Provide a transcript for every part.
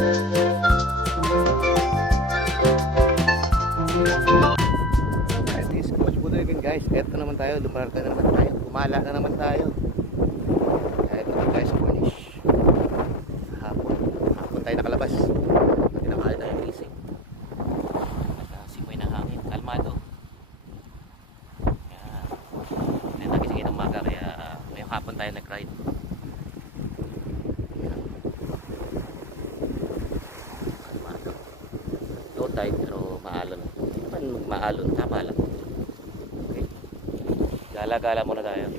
This is Coach Budoy again guys. Eto naman tayo, lumarga na naman tayo. Kumala na naman tayo. Eto naman tayo sa Cornish. Hapon tayo nakalabas. Tinakali tayo gising. Simoy na hangin, kalmado. Kaya nagising ng umaga, kaya may hapon tayo nag-ride. Kalmado. Low tide pero maalon. Hindi naman maalon, tama lang. Okay. Gala-gala muna tayo.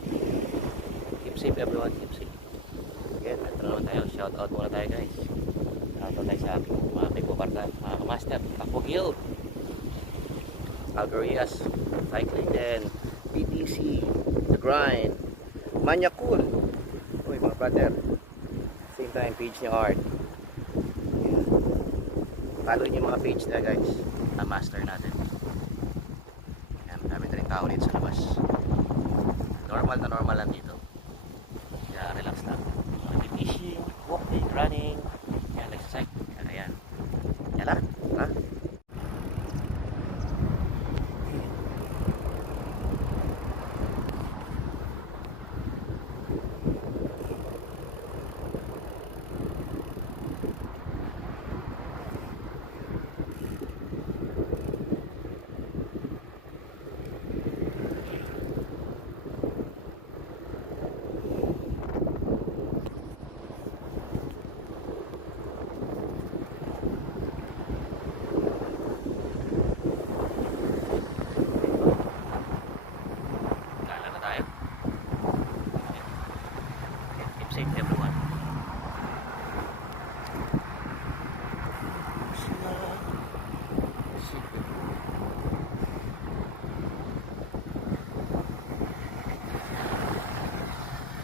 Keep safe everyone, keep safe. Again, ito na naman tayo. Shout out muna tayo guys. Shout out tayo sa aking mga kaibubarkan, mga master, Kakbogil, Algarias, Cycling, and BTC, The Grind, Manyakul. Uy mga brother, same time page niya Art. Yeah. Follow niyo yung mga page na guys, na master natin. Yan, dami na rin tao dito sa labas. Normal na normal lang dito. Kaya relax lang. Fishing, walking, running, yan, nagsacycle. Ayan. Yan lang, ha? Gala na tayo. Keep safe everyone.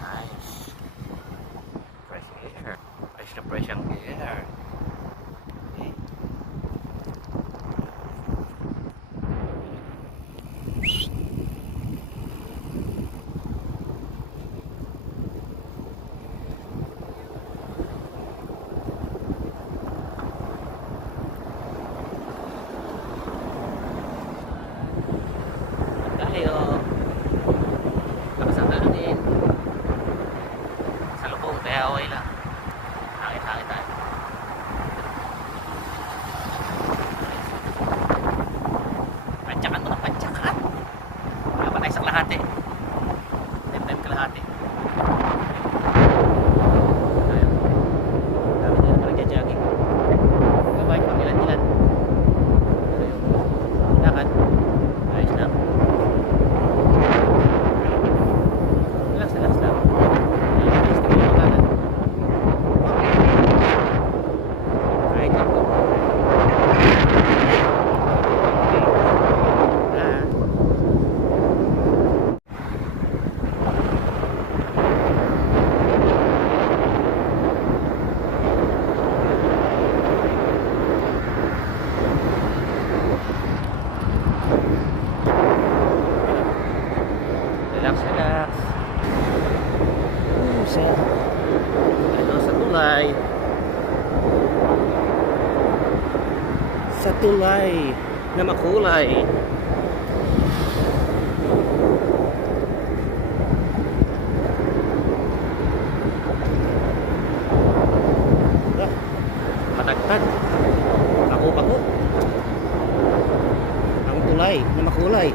Nice. Fresh air. Fresh na fresh ang air. Okay. Tayo. Lakas ang hangin. Sa lubong, kaya okay lang. Hangin-hangin tayo. Pantsakan mo na, pantsakan. Wala pa tayo sa kalahati. Time kalahati. Ayun. Dami nila parang jogging. Gabay pang ilan-ilan. Ayun. Lakad. Ayos lang. Relax lang. Relax lang yung lakad. Right lang po. Relax. Sir. Ano sa tulay? Sa tulay na makulay. Matagtag. Pako-pako. Ang tulay na makulay.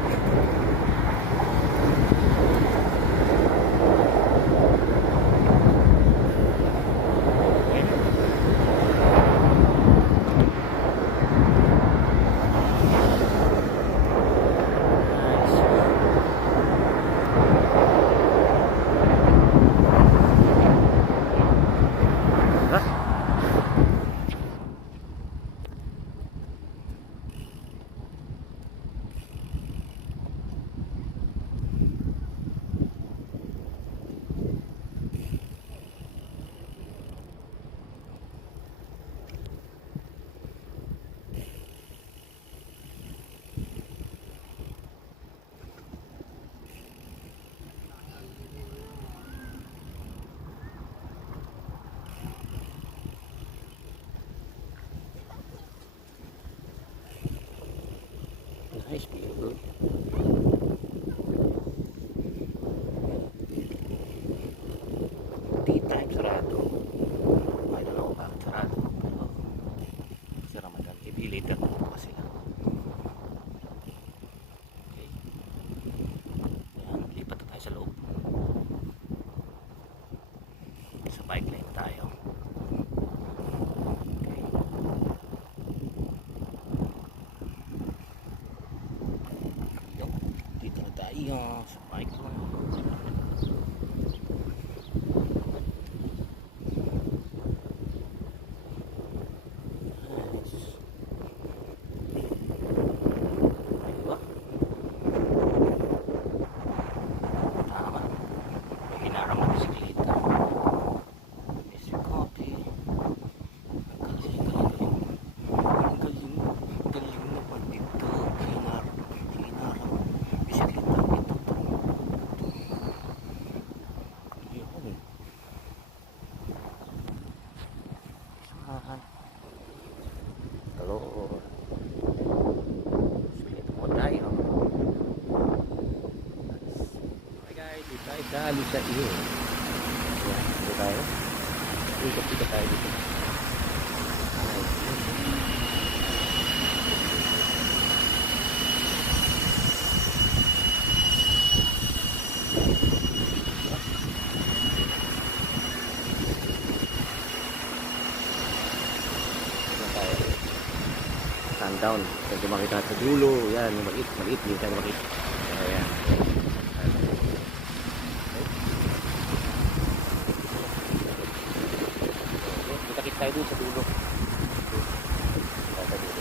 Nice, beautiful. Tea time sarado. I don't know bakit sarado. Pero sa Ramadan. Maybe later pa sila. Okay. Ayan, lipat na tayo sa loob. Sa bike lane tayo. Okay. Yo, dito na tayo sa bike lane. Hello. Split mo tayo. Hi guys, dito tayo sa Lusa Iyo. Ayan, dito tayo. Ikot-ikot tayo dito. Sundown. Kung makita natin sa dulo, yan, yung maliit, yung tayo makita. Ayan. Kita-kita tayo dun sa dulo. Sa dulo.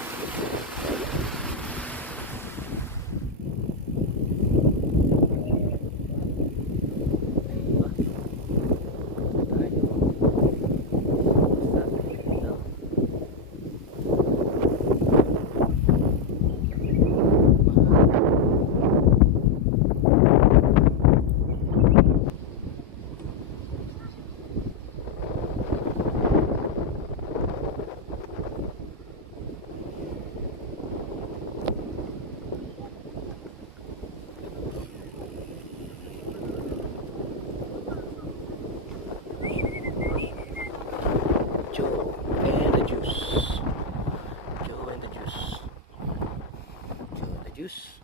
Joe and the juice. Joe and the juice. Joe and the juice.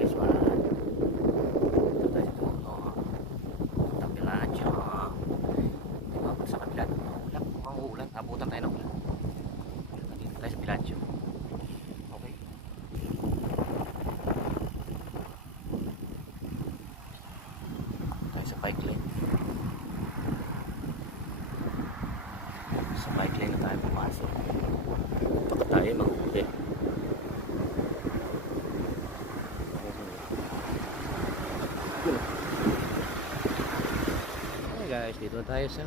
This one. Ito tayo sa dulo. Tapiladyo. Diba, sa kabila. Ulap. Mukhang uulan. Abutan tayo ng ulan. Dito tayo sa Piladyo. Okay. Tayo sa bike lane. Sa bike lane na tayo pumasok. Baka tayo maghuli. Hey guys, dito na tayo sa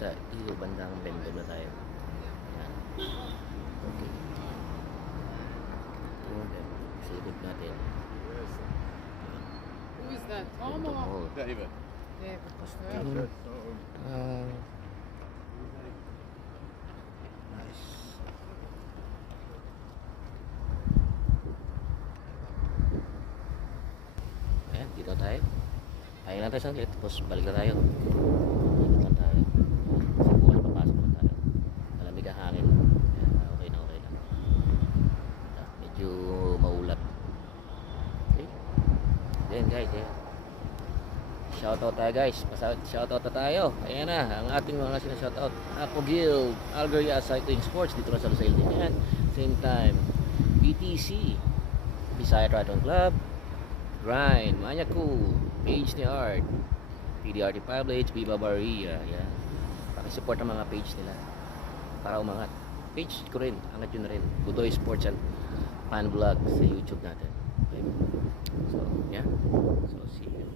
Iyo, bandang bendo na tayo. Ayan. Okay. Ito, silip natin. Who is that? Bendo Mama. Mall. Yeah, Nice. Ayan, dito tayo. Pahinga na tayo saglit, tapos balik na tayo. Ikot lang tayo. Sa buwan, papasok na tayo. Malamig ang hangin. Ayan, okay na, okay lang. Medyo maulap. Okay. Then guys, ayan. Shoutout tayo guys. Shoutout na tayo. Ayan na, ang ating mga sinashoutout. Apo Guild, Algeria Cycling Sports, dito na sa Lusail din yan. Same time, BTC, Bisaya Triathlon Club, Grind, Manya Cool, Page ni Art, PDRT Publish, Viva Barria. Yan. Pakisupport ang mga page nila para umangat. Page ko rin, angat yun na rin. Budoy Sports and Fan Vlog sa YouTube natin. Okay. So, yeah. So, see you.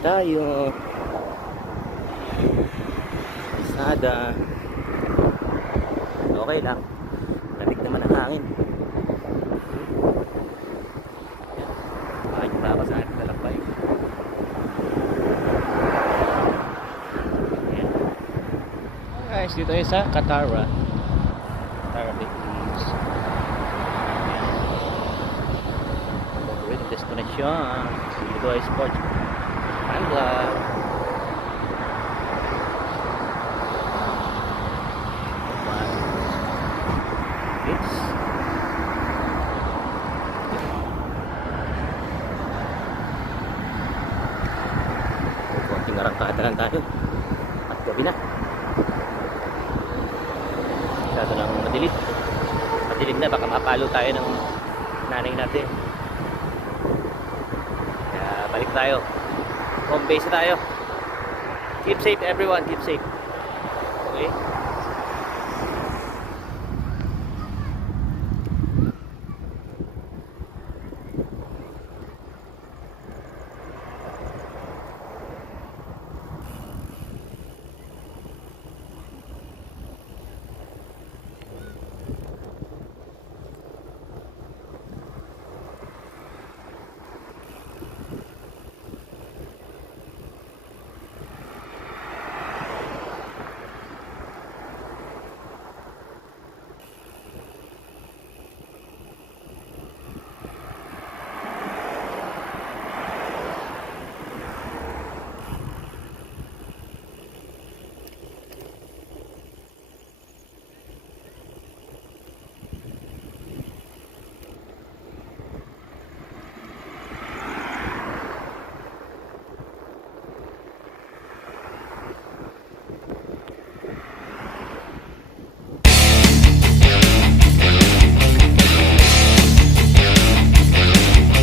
tayo. Sada. Okay lang. Lamig naman ang hangin. Ay, baka sa akin talakbay. Guys, dito tayo sa Katara. Katara Beach. Favorite destination. Dito ay sports. Angla. It's konting arangkada lang tayo. At gabi na. Masyado lang madilim. Madilim na, baka mapalo tayo ng nanay natin. Kaya balik tayo. Home base na tayo. Keep safe everyone, keep safe. Okay?